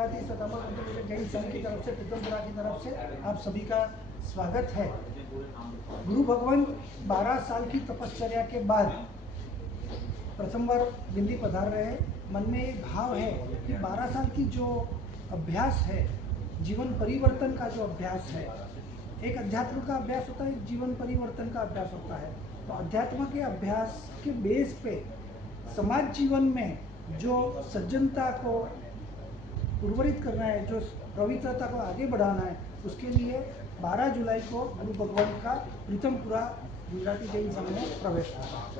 गुजराती स्वतंत्र जैन संघ की तरफ से, प्रीतमपुरा की तरफ से आप सभी का स्वागत है। गुरु भगवान 12 साल की तपश्चर्या के बाद प्रथम बार दिल्ली पधार रहे हैं। मन में एक भाव है कि 12 साल की जो अभ्यास है, जीवन परिवर्तन का जो अभ्यास है, एक अध्यात्म का अभ्यास होता है, एक जीवन परिवर्तन का अभ्यास होता है। तो अध्यात्म के अभ्यास के बेस पे समाज जीवन में जो सज्जनता को उर्वरित करना है, जो पवित्रता को आगे बढ़ाना है, उसके लिए 12 जुलाई को गुरु भगवान का प्रीतमपुरा गुजराती जैन संघ में प्रवेश होगा।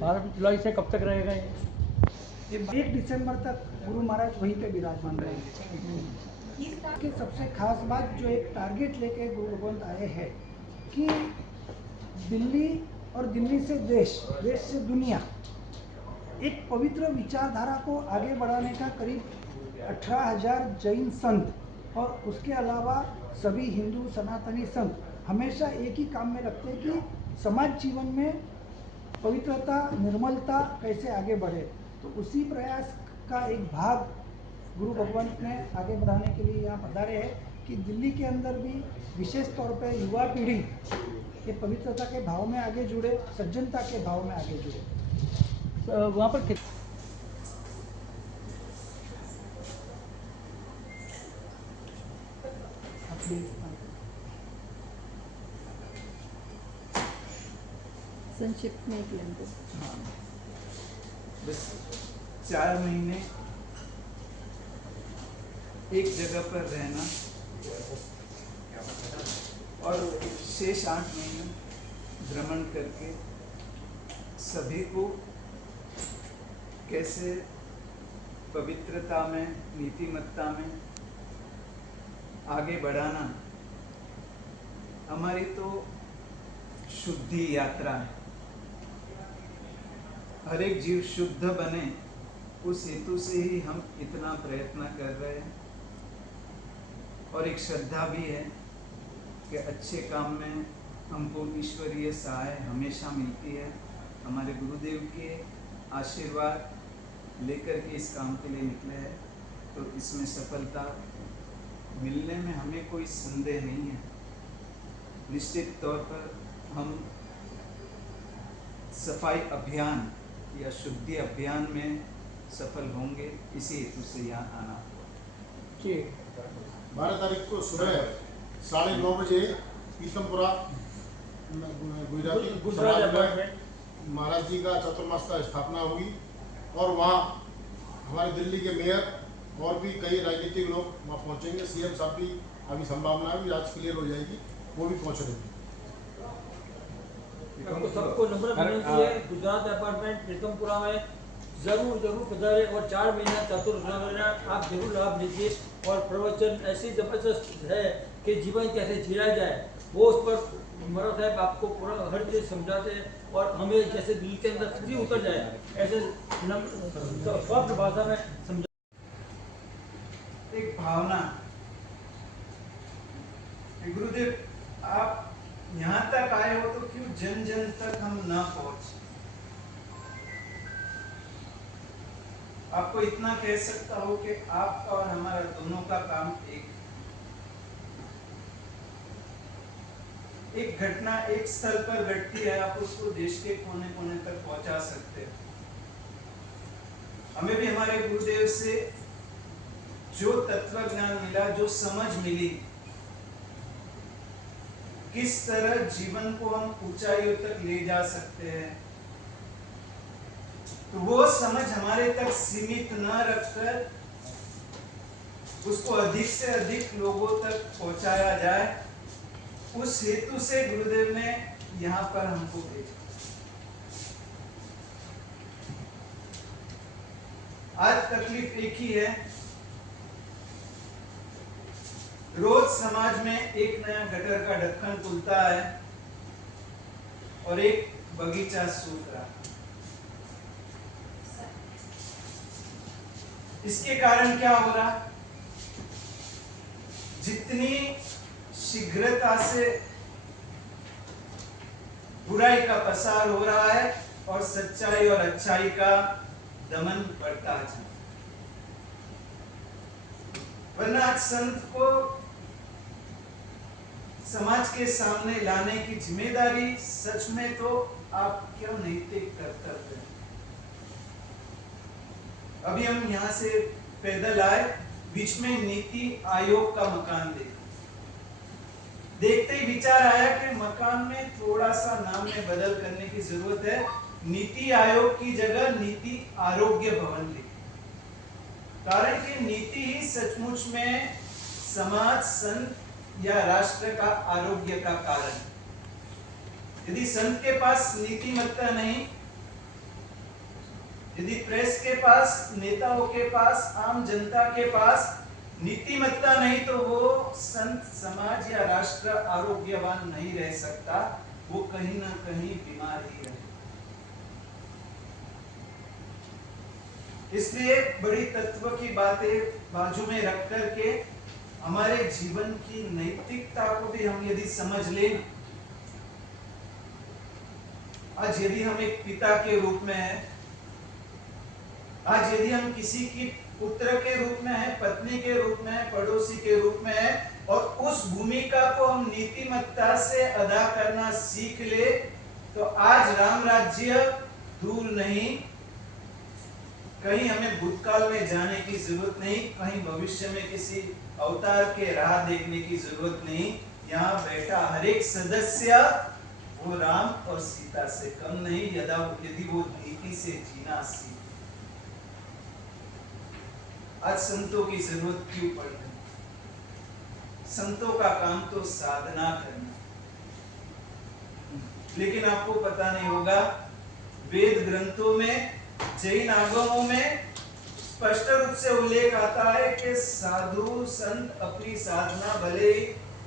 12 जुलाई से कब तक रहेगा ये 1 दिसंबर तक गुरु महाराज वहीं पे विराजमान रहेंगे। इसके सबसे खास बात जो एक टारगेट लेके गुरु भगवंत आए हैं कि दिल्ली और दिल्ली से देश, देश से दुनिया, एक पवित्र विचारधारा को आगे बढ़ाने का करीब 18,000 जैन संत और उसके अलावा सभी हिंदू सनातनी संत हमेशा एक ही काम में रखते हैं कि समाज जीवन में पवित्रता, निर्मलता कैसे आगे बढ़े। तो उसी प्रयास का एक भाग गुरु भगवंत ने आगे बढ़ाने के लिए यहाँ पधारे हैं कि दिल्ली के अंदर भी विशेष तौर पे युवा पीढ़ी ये पवित्रता के भाव में आगे जुड़े, सज्जनता के भाव में आगे जुड़े। वहाँ पर संक्षिप्त में एक लेंगे। हाँ, बस 4 महीने एक जगह पर रहना और शेष 8 महीने भ्रमण करके सभी को कैसे पवित्रता में, नीतिमत्ता में आगे बढ़ाना, हमारी तो शुद्धि यात्रा है। हर एक जीव शुद्ध बने, उस हेतु से ही हम इतना प्रयत्न कर रहे हैं। और एक श्रद्धा भी है कि अच्छे काम में हमको ईश्वरीय सहाय हमेशा मिलती है। हमारे गुरुदेव के आशीर्वाद लेकर के इस काम के लिए निकले हैं, तो इसमें सफलता मिलने में हमें कोई संदेह नहीं है। निश्चित तौर पर हम सफाई अभियान या शुद्धि अभियान में सफल होंगे, इसी हेतु से यहाँ आना हुआ। 12 तारीख को सुबह 9:30 बजे प्रीतमपुरा गुजराती समाज में महाराज जी का चतुर्मास स्थापना होगी और वहाँ हमारे दिल्ली के मेयर और भी कई राजनीतिक लोग वहाँ पहुँचेंगे। सीएम साहब भी अभी संभावना है आज क्लियर हो जाएगी, वो भी पहुँच रहे हैं। आपको सबको नम्र विनती है, गुजरात अपार्टमेंट प्रीतमपुरा में जरूर पधारे और 4 महीना चतुर्मास आप जरूर लाभ लीजिए। और प्रवचन ऐसी जबरदस्त है कि जीवन कैसे जिया जाए वो उस पर महाराज साहब आपको पूरा हर चीज समझाते हैं और हमें जैसे दिल के अंदर खुद उतर जाए ऐसे स्पष्ट भाषा में समझा। एक भावना, गुरुदेव आप यहाँ तक आए हो तो क्यों जन जन तक हम ना पहुंचे। आपको इतना कह सकता हो कि आपका और हमारा दोनों का काम एक घटना एक स्थल पर घटती है, आप उसको देश के कोने कोने तक पहुंचा सकते हो। हमें भी हमारे गुरुदेव से जो तत्व ज्ञान मिला, जो समझ मिली, किस तरह जीवन को हम ऊंचाइयों तक ले जा सकते हैं, तो वो समझ हमारे तक सीमित न रखकर उसको अधिक से अधिक लोगों तक पहुंचाया जाए, उस हेतु से गुरुदेव ने यहाँ पर हमको भेजा। आज तकलीफ एक ही है, रोज समाज में एक नया गटर का ढक्कन खुलता है और एक बगीचा सूख रहा है। इसके कारण क्या हो रहा? जितनी शीघ्रता से बुराई का प्रसार हो रहा है और सच्चाई और अच्छाई का दमन बढ़ता है। वरना आज संत को समाज के सामने लाने की जिम्मेदारी सच में तो आपका नैतिक कर्तव्य है। अभी हम यहाँ से पैदल आए, बीच में नीति आयोग का मकान देखते ही विचार आया कि मकान में थोड़ा सा नाम में बदल करने की जरूरत है। नीति आयोग की जगह नीति आरोग्य भवन लिखे, कारण कि नीति ही सचमुच में समाज, संत या राष्ट्र का आरोग्य का कारण है। यदि संत के पास नीतिमत्ता नहीं, यदि प्रेस के पास, नेताओं के पास, आम जनता के पास नीतिमत्ता नहीं, तो वो संत, समाज या राष्ट्र आरोग्यवान नहीं रह सकता, वो कहीं ना कहीं बीमार ही रहे। इसलिए बड़ी तत्व की बातें बाजू में रख करके हमारे जीवन की नैतिकता को भी हम यदि समझ लें, आज यदि हम एक पिता के रूप में हैं, आज यदि हम किसी की पुत्र के रूप में है, पत्नी के रूप में है, पड़ोसी के रूप में है, और उस भूमिका को हम नीतिमत्ता से अदा करना सीख ले, तो आज राम राज्य दूर नहीं, कहीं हमें भूतकाल में जाने की जरूरत नहीं, कहीं भविष्य में किसी अवतार के राह देखने की जरूरत नहीं। यहाँ बैठा हर एक सदस्य वो राम और सीता से कम नहीं, यदि वो नीति से जीना सीखे। आज संतों की जरूरत क्यों पड़ रही? संतों का काम तो साधना करना, लेकिन आपको पता नहीं होगा, वेद ग्रंथों में, जैन आगमों में स्पष्ट रूप से उल्लेख आता है कि साधु संत अपनी साधना भले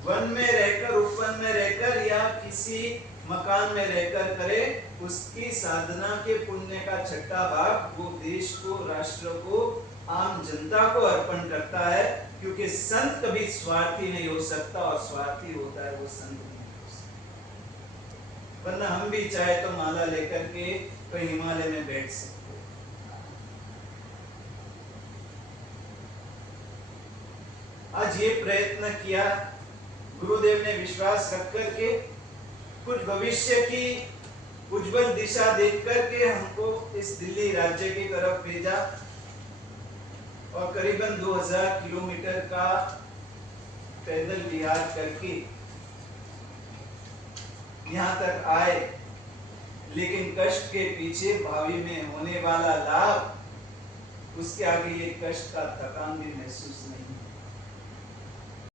वन में रहकर, उपवन में रहकर या किसी मकान में रहकर करे, उसकी साधना के पुण्य का छठा भाग वो देश को, राष्ट्र को, आम जनता को अर्पण करता है, क्योंकि संत कभी स्वार्थी नहीं हो सकता, और स्वार्थी होता है वो संत नहीं हो सकता। वरना हम भी चाहे तो माला लेकर के कहीं हिमालय में बैठ सकते। आज ये प्रयत्न किया, गुरुदेव ने विश्वास रख करके कुछ भविष्य की उज्जवल दिशा देख करके हमको इस दिल्ली राज्य की तरफ भेजा, और करीबन 2000 किलोमीटर का पैदल विहार करके यहाँ तक आए। लेकिन कष्ट के पीछे भावी में होने वाला लाभ, उसके आगे ये कष्ट का थकान भी महसूस